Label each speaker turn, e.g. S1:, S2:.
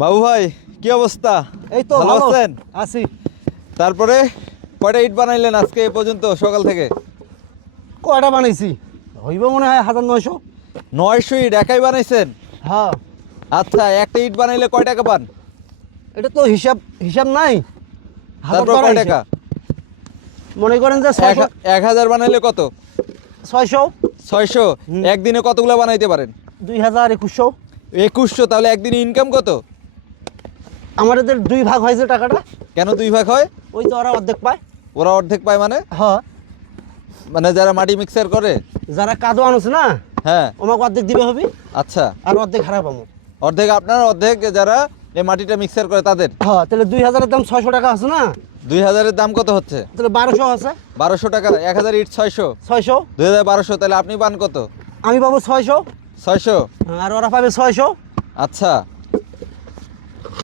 S1: বাবু ভাই কি অবস্থা?
S2: এই তো
S1: ভালো আছেন?
S2: আছি।
S1: তারপরে কয়টা ইট বানাইলেন আজকে এ পর্যন্ত সকাল থেকে?
S2: কয়টা বানাইছি? হইব মনে হয় হাজার নয়শো।
S1: নয়শো ইট একাই বানাইছেন?
S2: হ্যাঁ।
S1: আচ্ছা একটা ইট বানাইলে কয় টাকা পান?
S2: এটা তো হিসাব হিসাব নাই।
S1: তারপর
S2: টাকা
S1: কয় টাকা?
S2: মনে করেন যে
S1: এক হাজার বানাইলে কত?
S2: ছয়শো।
S1: ছয়শো? একদিনে কতগুলো বানাইতে পারেন?
S2: দুই হাজার একুশশো।
S1: একুশশো তাহলে একদিনে ইনকাম কত?
S2: আমাদের দুই ভাগ হয়েছে টাকাটা।
S1: কেন দুই ভাগ হয়?
S2: ওই তো ওরা অর্ধেক পায়।
S1: ওরা অর্ধেক পায় মানে?
S2: হ্যাঁ।
S1: মানে যারা মাটি মিক্সার করে?
S2: যারা কাদো আনুছে না?
S1: হ্যাঁ।
S2: ওমাকে অর্ধেক দিবে হবে।
S1: আচ্ছা।
S2: আর অর্ধেক হারা পাবো
S1: অর্ধেক আপনার অর্ধেক যারা এই মাটিটা মিক্সার করে তাদের?
S2: হ্যাঁ তাহলে দুই হাজারের দাম ছয়শো টাকা আছে না?
S1: দুই হাজারের দাম কত হচ্ছে?
S2: তাহলে বারোশো আছে।
S1: বারোশো টাকা এক হাজার ইট ছয়শো।
S2: ছয়শো।
S1: দুই হাজার বারোশো তাহলে আপনি পান কত?
S2: আমি পাবো ছয়শো।
S1: ছয়শো?
S2: আর ওরা পাবে ছয়শো।
S1: আচ্ছা।